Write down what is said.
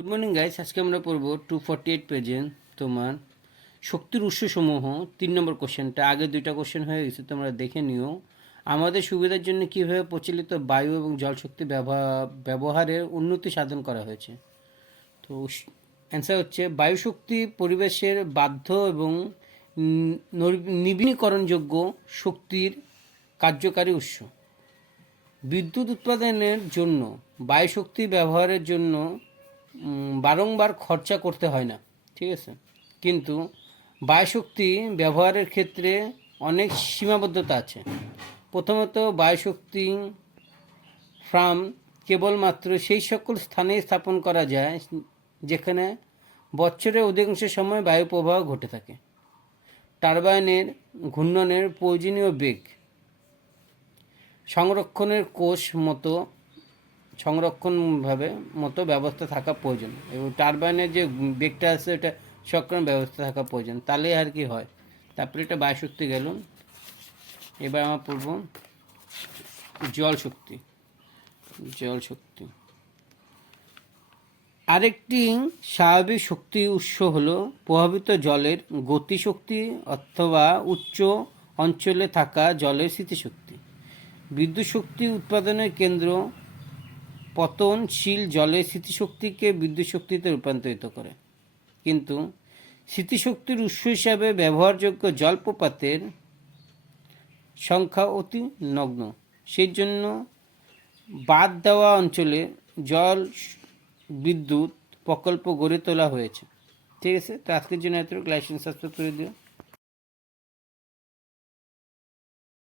Good morning guys, আজকে আমরা পড়ব 248 পেজে তোমার শক্তির উৎসসমূহ 3 নম্বর কোশ্চেনটা। আগে 2টা কোশ্চেন হয়ে গেছে, তোমরা দেখে নিও। আমাদের সুবিধার জন্য কিভাবে প্রচলিত বায়ু এবং জল শক্তি ব্যবহারের উন্নতি সাধন করা হয়েছে। তো অ্যান্সার হচ্ছে বায়ু শক্তি পরিবেশের বাধ্য এবং নবীনীকরণযোগ্য শক্তির কার্যকারী উৎস। বিদ্যুৎ উৎপাদনের জন্য বায়ু শক্তি ব্যবহারের জন্য বারংবার খরচা করতে হয় না, ঠিক আছে। কিন্তু বায়ুশক্তি ব্যবহারের ক্ষেত্রে অনেক সীমাবদ্ধতা আছে। প্রথমত, বায়ুশক্তি ফার্ম কেবলমাত্র সেই সকল স্থানে স্থাপন করা যায় যেখানে বছরের অধিকাংশ সময় বায়ু প্রবাহ ঘটে থাকে। টারবাইনের ঘূর্ণনের প্রয়োজনীয় বেগ, সংরক্ষণের কোষ মতো ব্যবস্থা থাকা প্রয়োজন, এবং টারবাইনের যে বেগটা আছে এটা সংরক্ষণ ব্যবস্থা থাকা প্রয়োজন, তাহলে আর কি হয়। তারপরে এটা বায়ুশক্তি গেল। এবার আমরা পড়ব জল শক্তি। আরেকটি স্বাভাবিক শক্তি উৎস হলো প্রভাবিত জলের গতিশক্তি অথবা উচ্চ অঞ্চলে থাকা জলের স্থিতিশক্তি। বিদ্যুৎ শক্তি উৎপাদনের কেন্দ্র পতনশীল জলের স্থিতিশক্তিকে বিদ্যুৎ শক্তিতে রূপান্তরিত করে, কিন্তু স্থিতিশক্তির উৎস হিসাবে ব্যবহারযোগ্য জলপ্রপাতের সংখ্যা অতি নগণ্য। সেই জন্য বাদ দেওয়া অঞ্চলে জল বিদ্যুৎ প্রকল্প গড়ে তোলা হয়েছে, ঠিক আছে। তো আজকের জন্য এতটুকু। লাইক সাবস্ক্রাইব করে দিও।